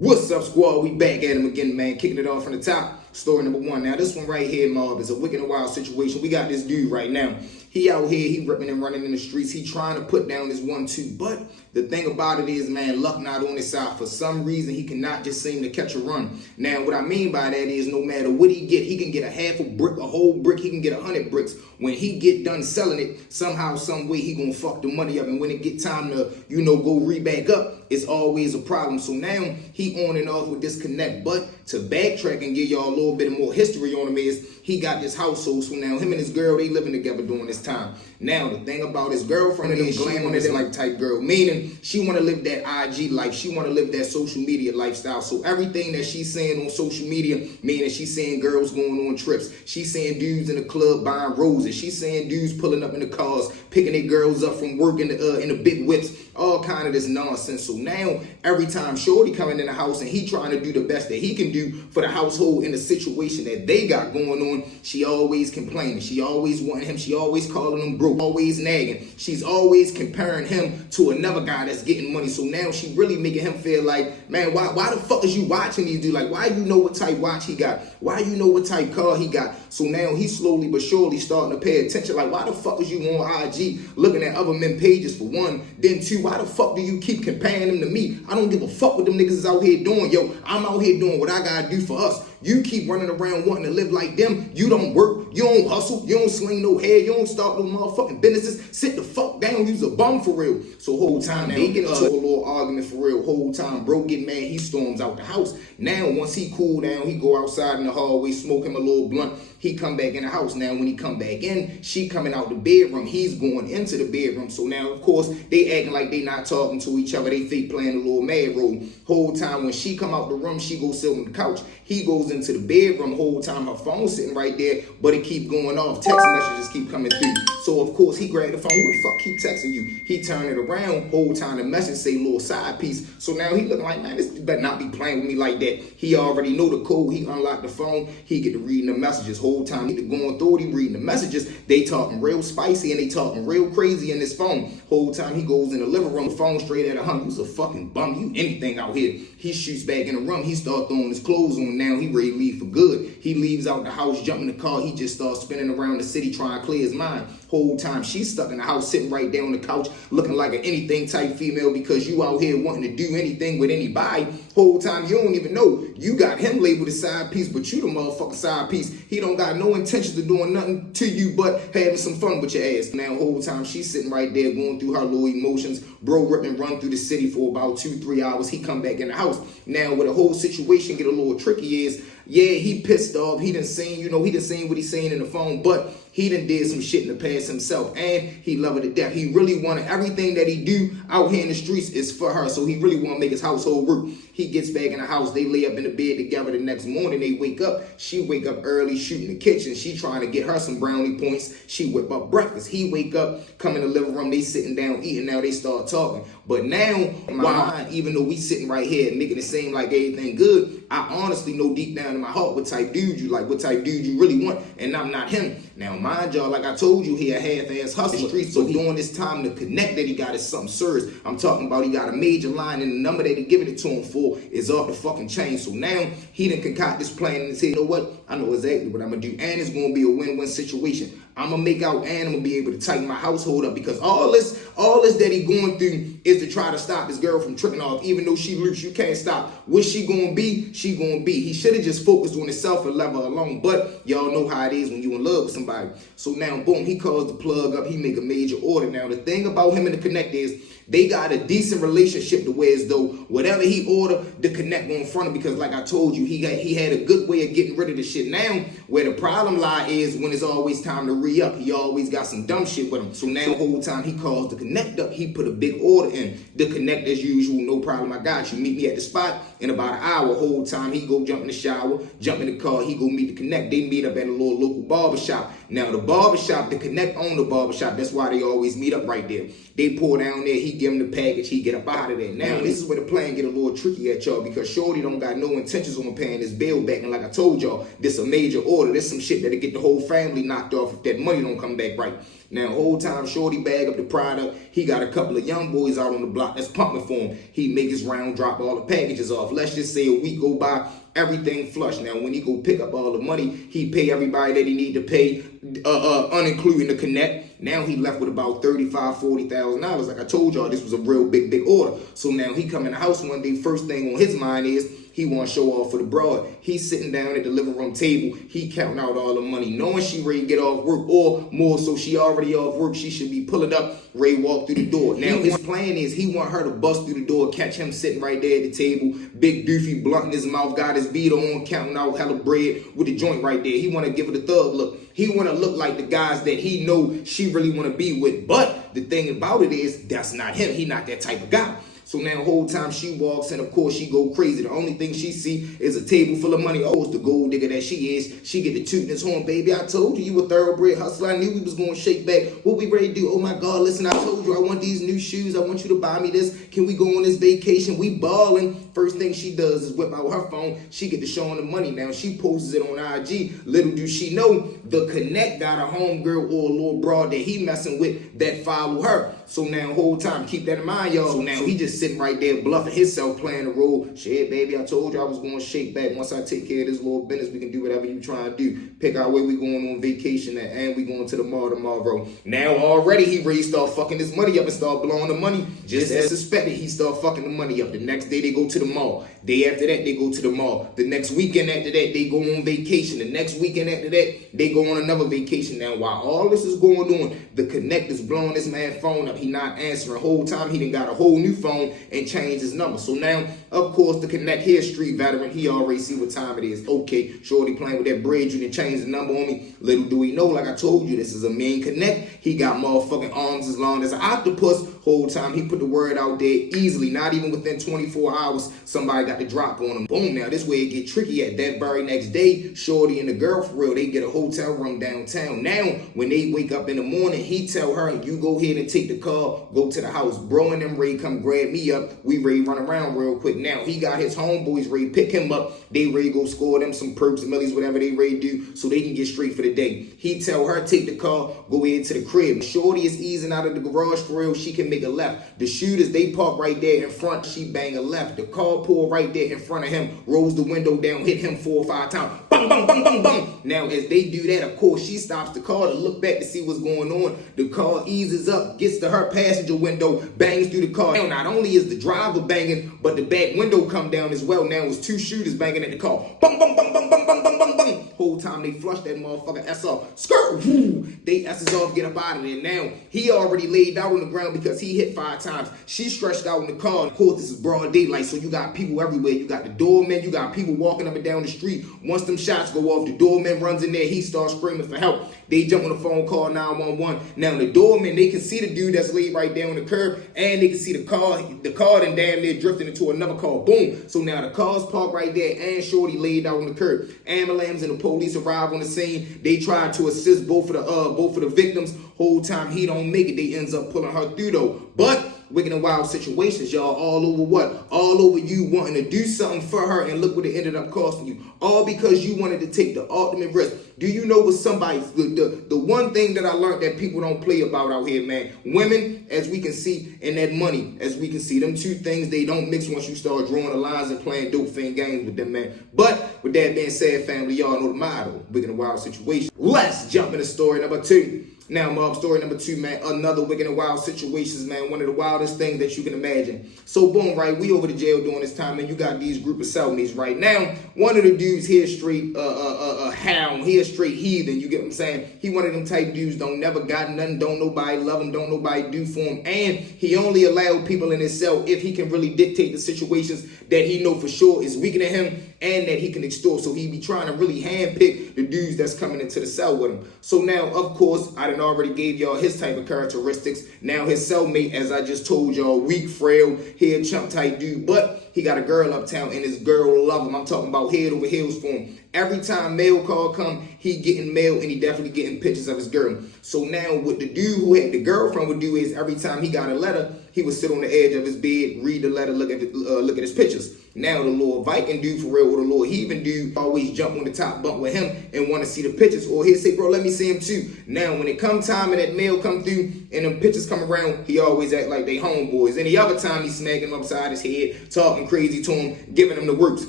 What's up, squad? We back at him again, man. Kicking it off from the top. Story number one. Now, this one right here, mob, is a wicked and wild situation. We got this dude right now. He out here, he ripping and running in the streets. He trying to put down this 1-2. But the thing about it is, man, luck not on his side. For some reason, he cannot just seem to catch a run. Now, what I mean by that is no matter what he can get a half a brick, a whole brick. He can get 100 bricks. When he get done selling it, somehow, some way, he gonna fuck the money up. And when it get time to, go re-back up, it's always a problem. So now, he on and off with this connect. But to backtrack and give y'all a little bit more history on him is, he got this household. So now, him and his girl, they living together during this time. Now, the thing about his girlfriend is she glamorous like type girl, meaning she want to live that IG life. She want to live that social media lifestyle. So everything that she's saying on social media, meaning she's saying girls going on trips. She's saying dudes in the club buying roses. She's saying dudes pulling up in the cars, picking their girls up from work in the big whips, all kind of this nonsense. So now, every time Shorty coming in the house and he trying to do the best that he can do for the household in the situation that they got going on, she always complaining. She always wanting him. She always calling him broke, always nagging. She's always comparing him to another guy that's getting money. So now she really making him feel like, man, why the fuck is you watching these dudes? Like, why you know what type watch he got? Why you know what type car he got? So now he slowly but surely starting to pay attention. Like, why the fuck is you on IG looking at other men pages for one? Then two, why the fuck do you keep comparing them to me? I don't give a fuck what them niggas is out here doing. Yo, I'm out here doing what I gotta do for us. You keep running around wanting to live like them. You don't work. You don't hustle. You don't sling no hair. You don't start no motherfucking businesses. Sit the fuck down. You's a bum for real. So whole time they get into a little argument for real. Whole time bro get mad. He storms out the house. Now once he cool down, he go outside in the hallway, smoke him a little blunt. He come back in the house. Now when he come back in, she coming out the bedroom. He's going into the bedroom. So now of course they acting like they not talking to each other. They fake playing a little mad role. Whole time when she come out the room, she go sit on the couch. He goes into the bedroom. Whole time her phone sitting right there, but it keep going off. Text messages keep coming through. So of course he grabbed the phone. Who the fuck keep texting you? He turn it around. Whole time the message say little side piece. So now he looking like, man, this better not be playing with me like that. He already know the code. He unlocked the phone. He get to reading the messages. Whole time he going through it. He reading the messages. They talking real spicy and they talking real crazy in this phone. Whole time he goes in the living room. The phone straight at her. You's a fucking bum. You anything out here. He shoots back in the room. He start throwing his clothes on. Now he ready to leave for good. He leaves out the house, jump in the car. He just starts spinning around the city trying to clear his mind. Whole time she's stuck in the house, sitting right there on the couch, looking like an anything type female because you out here wanting to do anything with anybody. Whole time you don't even know you got him labeled a side piece, but you the motherfucking side piece. He don't got no intentions of doing nothing to you but having some fun with your ass. Now whole time she's sitting right there going through her little emotions. Bro rip and run through the city for about 2-3 hours. He come back in the house. Now where the whole situation get a little tricky is, yeah, he pissed off. He done seen what he seen in the phone, but he done did some shit in the past himself, and he love her to death. He really wanted everything that he do out here in the streets is for her, so he really want to make his household work. He gets back in the house. They lay up in the bed together. The next morning, they wake up. She wake up early, shooting the kitchen. She trying to get her some brownie points. She whip up breakfast. He wake up, come in the living room. They sitting down eating. Now they start talking. But now, in my mind, even though we sitting right here and making it seem like everything good, I honestly know deep down in my heart what type dude you like, what type dude you really want, and I'm not him. Now, mind y'all, like I told you, he a half-ass hustler. So during this time, the connect that he got is something serious. I'm talking about he got a major line, and the number that he giving it to him for is off the fucking chain. So now, he done concoct this plan and say, you know what? I know exactly what I'm going to do, and it's going to be a win-win situation. I'm going to make out and I'm going to be able to tighten my household up because all this that he going through is to try to stop his girl from tricking off. Even though she loose, you can't stop. What she going to be, she going to be. He should have just focused on himself and left her alone. But y'all know how it is when you in love with somebody. So now, boom, he calls the plug up. He make a major order. Now, the thing about him and the Connect is they got a decent relationship to where as though whatever he order, the Connect go in front of him because like I told you, he had a good way of getting rid of the shit. Now, where the problem lie is when it's always time to re-up, he always got some dumb shit with him. So now the whole time he calls the Connect up, he put a big order in. The Connect as usual, no problem, I got you. Meet me at the spot in about an hour. Whole time he go jump in the shower, jump in the car, he go meet the Connect. They meet up at a little local barbershop. Now the barbershop, the Connect own the barbershop. That's why they always meet up right there. They pull down there, he give him the package, he get up out of there. Now this is where the plan get a little tricky at y'all because Shorty don't got no intentions on paying his bill back. And like I told y'all, this a major order. This some shit that'll get the whole family knocked off if that money don't come back right. Now, whole time Shorty bag up the product, he got a couple of young boys out on the block that's pumping for him. He make his round, drop all the packages off. Let's just say a week go by, everything flush. Now, when he go pick up all the money, he pay everybody that he need to pay, unincluding the connect. Now he left with about $35,000-$40,000. Like I told y'all, this was a real big order. So now he come in the house one day, first thing on his mind is he want to show off for the broad. He's sitting down at the living room table. He counting out all the money, knowing she ready to get off work, or more so she already off work. She should be pulling up, ready to walk through the door. Now his plan is he want her to bust through the door, catch him sitting right there at the table, big doofy blunt in his mouth, got his beater on, counting out hella bread with the joint right there. He want to give her the thug look. He want to look like the guys that he know she really want to be with. But the thing about it is, that's not him. He not that type of guy. So now the whole time she walks in, of course, she go crazy. The only thing she see is a table full of money. Oh, it's the gold digger that she is. She get the tooting his horn, baby. I told you a thoroughbred hustler. I knew we was going to shake back. What we ready to do? Oh, my God, listen, I told you I want these new shoes. I want you to buy me this. Can we go on this vacation? We balling. First thing she does is whip out her phone. She get to showing the money now. She posts it on IG. Little do she know, the connect got a homegirl or a little broad that he messing with that follow her. So now the whole time, keep that in mind, y'all. So now he just sitting right there bluffing himself, playing the role. Shit, baby, I told you I was going to shake back. Once I take care of this little business, we can do whatever you trying to do. Pick out where we going on vacation at, and we going to the mall tomorrow. Now already he ready to start fucking this money up and start blowing the money. Just as suspected, he start fucking the money up. The next day they go to the mall. Day after that, they go to the mall. The next weekend after that, they go on vacation. The next weekend after that, they go on another vacation. Now while all this is going on, the connect is blowing this man's phone up. He not answering. Whole time he done got a whole new phone and changed his number. So now, of course, the connect here, street veteran, he already see what time it is. Okay, Shorty playing with that bread, you done changed the number on me. Little do he know, like I told you, this is a mean connect. He got motherfucking arms as long as an octopus. Whole time he put the word out there easily. Not even within 24 hours, somebody got the drop on him. Boom, now this way it get tricky. At that very next day, Shorty and the girl, for real, they get a hotel room downtown. Now, when they wake up in the morning, he tell her, you go ahead and take the car, go to the house. Bro and them ready come grab me up. We ready run around real quick. Now, he got his homeboys ready pick him up. They ready go score them some perks and millies, whatever they ready do, so they can get straight for the day. He tell her, take the car, go ahead to the crib. Shorty is easing out of the garage for real. She can make a left. The shooters, they park right there in front. She bang a left. The car pull right there in front of him, rolls the window down, hit him 4 or 5 times. Bang, bang, bang, bang, bang. Now, as they do that, of course, she stops the car to look back to see what's going on. The car eases up, gets to her passenger window, bangs through the car. Now, not only is the driver banging, but the back window come down as well. Now, it's 2 shooters banging at the car. Bang, bang, bang, bang, bang, bang, bang, bang, bang. Whole time they flush that motherfucker S off. Skirt, woo. They S's off, get up out of there. Now, he already laid out on the ground because he hit 5 times. She stretched out in the car. Of course, this is broad daylight, so you got people everywhere. You got the doorman, you got people walking up and down the street. Once them shots go off, the doorman runs in there. He starts screaming for help. They jump on the phone, call 911. Now, the doorman, they can see the dude that's laid right there on the curb, and they can see the car. The car then damn near drifting into another car. Boom. So now the car's parked right there, and Shorty laid out on the curb. Ambulance and the police arrive on the scene. They try to assist both of the victims. Whole time he don't make it. They ends up pulling her through though. But wicked and wild situations, y'all, all over what? All over you wanting to do something for her, and look what it ended up costing you. All because you wanted to take the ultimate risk. Do you know what somebody's, the one thing that I learned that people don't play about out here, man? Women, as we can see, and that money, as we can see, them two things, they don't mix once you start drawing the lines and playing dope fiend games with them, man. But with that being said, family, y'all know the motto, wicked and wild situation. Let's jump into story number 2. Now, mob, story number 2, man, another wicked and wild situations, man, one of the wildest things that you can imagine. So, boom, right, we over to jail during this time, and you got these group of cellmates right now. One of the dudes here straight hound, he a straight heathen, you get what I'm saying? He one of them type dudes, don't never got nothing, don't nobody love him, don't nobody do for him, and he only allow people in his cell if he can really dictate the situations that he know for sure is weaker than him and that he can extort. So he be trying to really handpick the dudes that's coming into the cell with him. So now, of course, I done already gave y'all his type of characteristics. Now his cellmate, as I just told y'all, weak, frail, head chump type dude, but he got a girl uptown and his girl love him. I'm talking about head over heels for him. Every time mail call come, he getting mail and he definitely getting pictures of his girl. So now what the dude who had the girlfriend would do is every time he got a letter, he would sit on the edge of his bed, read the letter, look at his pictures. Now the little Viking dude for real, or the little heathen dude always jump on the top bunk with him and want to see the pictures, or he'll say, bro, let me see him too. Now when it come time and that mail come through and them pictures come around, he always act like they homeboys. Any other time he smacking him upside his head, talking crazy to him, giving him the works.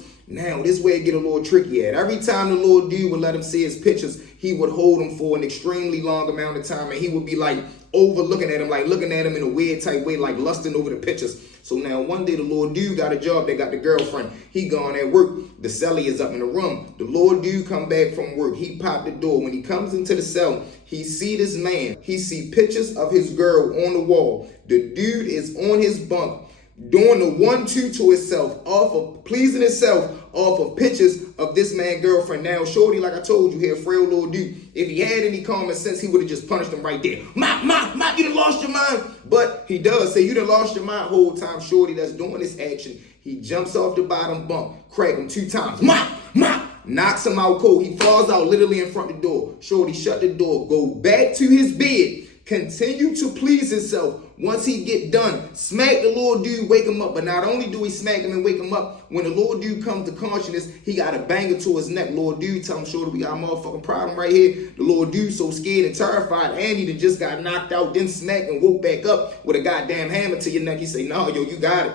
Now, this way it get a little tricky at. Every time the little dude would let him see his pictures, he would hold him for an extremely long amount of time, and he would be like overlooking at him, like looking at him in a weird type way, like lusting over the pictures. So now one day the little dude got a job, they got the girlfriend. He gone at work. The cellie is up in the room. The little dude come back from work. He popped the door. When he comes into the cell, he see this man. He see pictures of his girl on the wall. The dude is on his bunk, doing the 1-2 to himself, off of pleasing himself off of pictures of this man girlfriend. Now, shorty, like I told you, he a frail little dude. If he had any common sense, he would have just punished him right there. Mop, you done lost your mind. But he does say, you done lost your mind whole time. Shorty that's doing this action, he jumps off the bottom bunk, crack him 2 times. Mop, knocks him out cold. He falls out literally in front of the door. Shorty shut the door, go back to his bed, continue to please himself. Once he get done, smack the little dude, wake him up. But not only do we smack him and wake him up, when the little dude comes to consciousness, he got a banger to his neck. Little dude tell him, shorty, we got a motherfucking problem right here. The little dude so scared and terrified, and he just got knocked out, then smacked and woke back up with a goddamn hammer to your neck. He say, no, yo, you got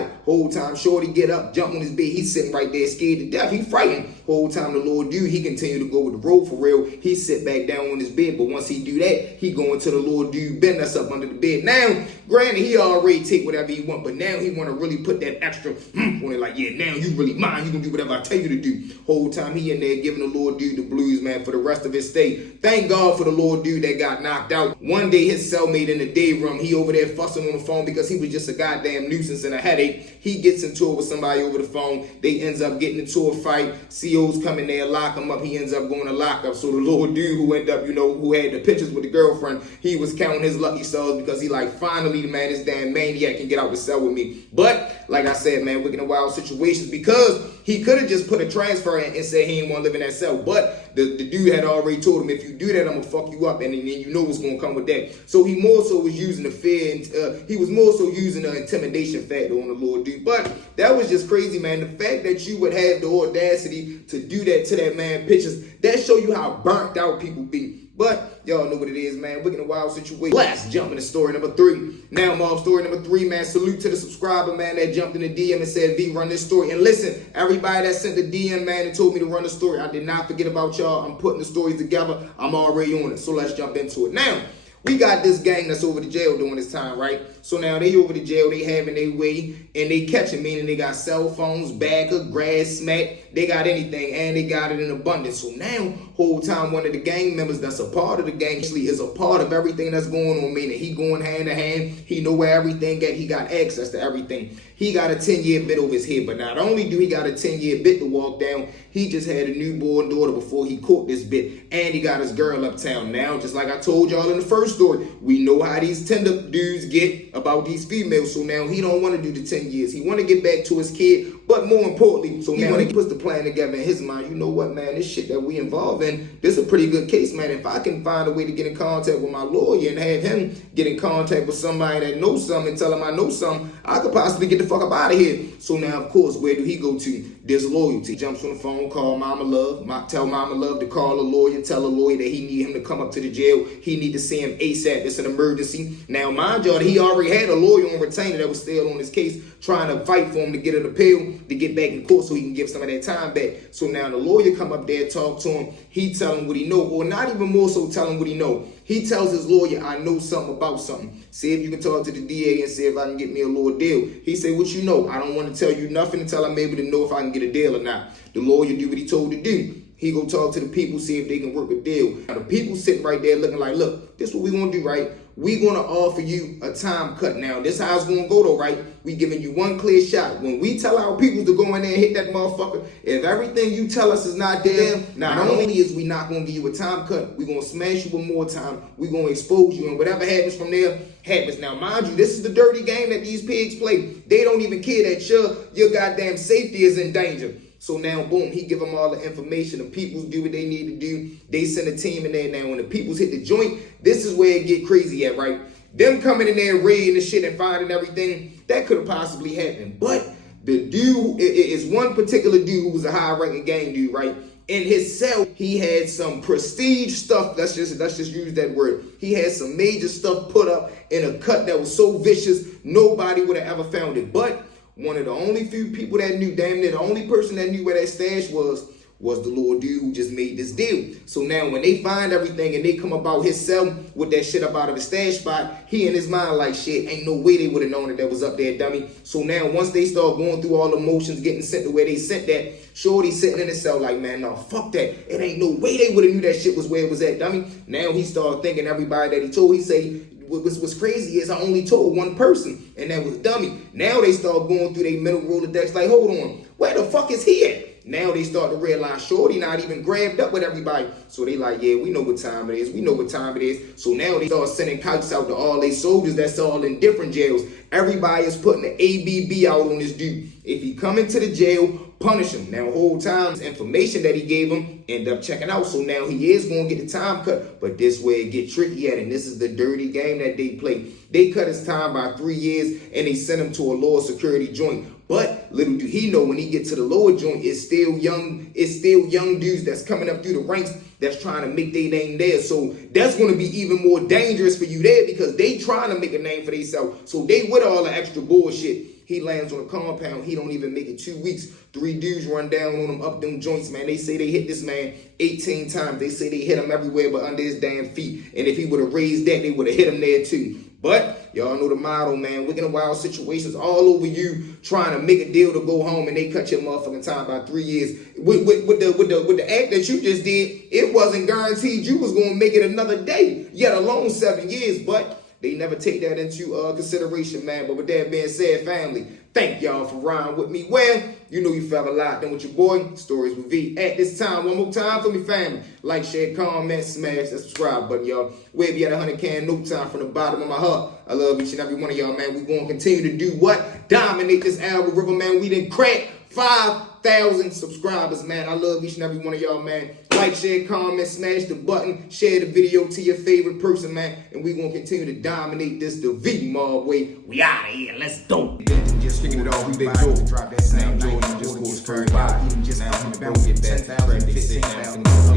it. Whole time, shorty get up, jump on his bed. He's sitting right there scared to death. He frightened. Whole time the little dude, he continue to go with the rope for real. He sit back down on his bed, but once he do that, he go into the little dude bed that's up under the bed. Now, granted, he already take whatever he want, but now he want to really put that extra on it, like, yeah, now you really mine. You gonna do whatever I tell you to do. Whole time he in there giving the little dude the blues, man, for the rest of his stay. Thank God for the little dude that got knocked out. One day his cellmate in the day room, he over there fussing on the phone because he was just a goddamn nuisance and a headache. He gets into it with somebody over the phone. They ends up getting into a fight. COs come in there, lock him up. He ends up going to lock up. So the little dude who ended up, who had the pictures with the girlfriend, he was counting his lucky stars because he like, finally, man, this damn maniac can get out the cell with me. But like I said, man, wicked and wild situations, because he could have just put a transfer in and said he didn't want to live in that cell. But the dude had already told him, if you do that, I'm gonna fuck you up, and then you know what's gonna come with that. So he more so was using the fear, and he was more so using the intimidation factor on the little dude. But that was just crazy, man. The fact that you would have the audacity to do that to that man pictures, that show you how burnt out people be. But y'all know what it is, man. Wicked and wild situation. Let's jump into story number 3. Now, mom, story number 3, man. Salute to the subscriber, man, that jumped in the DM and said, V, run this story. And listen, everybody that sent the DM, man, and told me to run the story, I did not forget about y'all. I'm putting the stories together. I'm already on it. So let's jump into it. Now, we got this gang that's over to jail during this time, right? So now they over to jail, they having their way, and they catching, meaning they got cell phones, bagger, grass, smack, they got anything, and they got it in abundance. So now, whole time, one of the gang members that's a part of the gang actually is a part of everything that's going on, meaning he going hand to hand, he know where everything at, he got access to everything. He got a 10-year bit over his head, but not only do he got a 10-year bit to walk down, he just had a newborn daughter before he caught this bit, and he got his girl uptown. Now, just like I told y'all in the first story, we know how these tender dudes get about these females, so now he don't want to do the 10 years. He want to get back to his kid, but more importantly, so now he puts the plan together in his mind. You know what, man, this shit that we involved in, this is a pretty good case, man. If I can find a way to get in contact with my lawyer and have him get in contact with somebody that knows something and tell him I know something, I could possibly get the fuck up out of here. So now, of course, where do he go to? Disloyalty. Jumps on the phone, call Mama Love, tell Mama Love to call a lawyer, tell a lawyer that he need him to come up to the jail. He need to see him ASAP. It's an emergency. Now, mind y'all, he already had a lawyer on retainer that was still on his case, trying to fight for him to get an appeal, to get back in court so he can give some of that time back. So now the lawyer come up there, talk to him. He tell him what he know, or not even more so tell him what he know. He tells his lawyer, I know something about something. See if you can talk to the DA and see if I can get me a little deal. He said, what you know? I don't want to tell you nothing until I'm able to know if I can get a deal or not. The lawyer do what he told to do. He go talk to the people, see if they can work a deal. Now the people sitting right there looking like, look, this is what we gonna do, right? We gonna offer you a time cut. Now, this how it's gonna go though, right? We giving you one clear shot. When we tell our people to go in there and hit that motherfucker, if everything you tell us is not there, not only is we not gonna give you a time cut, we gonna smash you one more time. We gonna expose you, and whatever happens from there, happens. Now, mind you, this is the dirty game that these pigs play. They don't even care that your goddamn safety is in danger. So now, boom, he give them all the information. The peoples do what they need to do. They send a team in there. Now, when the peoples hit the joint, this is where it get crazy at, right? Them coming in there, raiding the shit and finding everything, that could have possibly happened. But The dude is one particular dude who was a high-ranking gang dude, right? In his cell, he had some prestige stuff. Let's just use that word. He had some major stuff put up in a cut that was so vicious, nobody would have ever found it. But one of the only few people that knew, damn near the only person that knew where that stash was the little dude who just made this deal. So now when they find everything and they come about his cell with that shit up out of his stash spot, he in his mind like, shit, ain't no way they would have known that was up there, dummy. So now once they start going through all the motions, getting sent to where they sent that, Shorty sitting in his cell like, man, no, fuck that. It ain't no way they would have knew that shit was where it was at, dummy. Now he started thinking everybody that he told, he say, what's crazy is I only told one person, and that was dummy. Now they start going through their mental Rolodex like, hold on, where the fuck is he at? Now they start to realize Shorty not even grabbed up with everybody. So they like, yeah, we know what time it is. We know what time it is. So now they start sending kites out to all their soldiers that's all in different jails. Everybody is putting the ABB out on this dude. If he come into the jail, punish him. Now, the whole time, this information that he gave him end up checking out. So now he is going to get the time cut. But this way it get tricky at, and this is the dirty game that they play. They cut his time by 3 years, and they sent him to a lower security joint. But little do he know, when he get to the lower joint, it's still young dudes that's coming up through the ranks that's trying to make their name there. So that's going to be even more dangerous for you there, because they trying to make a name for themselves. So they with all the extra bullshit. He lands on a compound. He don't even make it 2 weeks. 3 dudes run down on him up them joints, man. They say they hit this man 18 times. They say they hit him everywhere but under his damn feet. And if he would have raised that, they would have hit him there too. But y'all know the motto, man. Wicked and wild situations all over you trying to make a deal to go home, and they cut your motherfucking time by 3 years. With the act that you just did, it wasn't guaranteed you was going to make it another day, yet alone 7 years. But they never take that into consideration, man. But with that being said, family, thank y'all for riding with me. Well, you know you forever locked in with your boy, Stories with V. At this time, one more time for me, family. Like, share, comment, smash that subscribe button, y'all. We'll be at 100K in no time from the bottom of my heart. I love each and every one of y'all, man. We're going to continue to do what? Dominate this algorithm, man. We done cracked 5,000 subscribers, man. I love each and every one of y'all, man. Like, share, comment, smash the button, share the video to your favorite person, man. And we're going to continue to dominate this the V-Mob way. We out of here. Let's go. Just kicking it off, we been Jordan. Drop that same Jordan, just go scurry by. Even just now, I'm about to get 10,000, 15,000.